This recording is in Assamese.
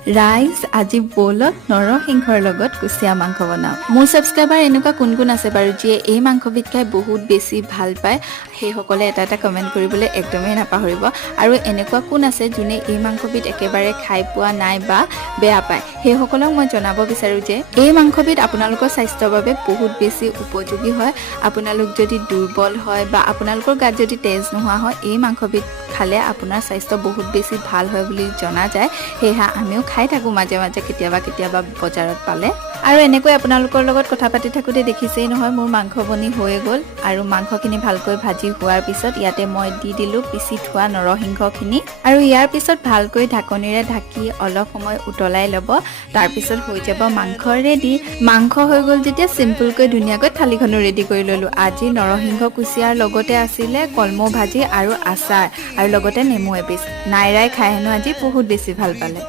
ৰাইজ আজি বলত নৰসিংহৰ লগত কুচিয়া মাংস বনাওঁ। মোৰ ছাবস্ক্ৰাইবাৰ এনেকুৱা কোন কোন আছে বাৰু যিয়ে এই মাংসবিধ খাই বহুত বেছি ভাল পায়, সেইসকলে এটা কমেণ্ট কৰিবলৈ একদমেই নাপাহৰিব। আৰু এনেকুৱা কোন আছে যোনে এই মাংসবিধ একেবাৰে খাই পোৱা নাই বা বেয়া পায়, সেইসকলক মই জনাব বিচাৰোঁ যে এই মাংসবিধ আপোনালোকৰ স্বাস্থ্যৰ বাবে বহুত বেছি উপযোগী হয়। আপোনালোক যদি দুৰ্বল হয় বা আপোনালোকৰ গাত যদি তেজ নোহোৱা হয়, এই মাংসবিধ খালে আপোনাৰ স্বাস্থ্য বহুত বেছি ভাল হয় বুলি জনা যায়। সেয়েহে আমিও খাই থাকোঁ মাজে মাজে কেতিয়াবা বজাৰত পালে। আৰু এনেকৈ আপোনালোকৰ লগত কথা পাতি থাকোঁতে দেখিছেই নহয়, মোৰ মাংস বনি হৈ গ'ল। আৰু মাংসখিনি ভালকৈ ভাজি হোৱাৰ পিছত ইয়াতে মই দি দিলোঁ পিচি থোৱা নৰসিংহখিনি। আৰু ইয়াৰ পিছত ভালকৈ ঢাকনিৰে ঢাকি অলপ সময় উতলাই ল'ব। তাৰপিছত হৈ যাব মাংস ৰেডি। মাংস হৈ গ'ল যেতিয়া চিম্পুলকৈ ধুনীয়াকৈ থালিখনো ৰেডি কৰি ল'লোঁ। আজি নৰসিংহ কুচিয়াৰ লগতে আছিলে কলমৌ ভাজি আৰু আচাৰ, আৰু লগতে নেমু এপিচ। নাইৰাই খাই হেনো আজি বহুত বেছি ভাল পালে।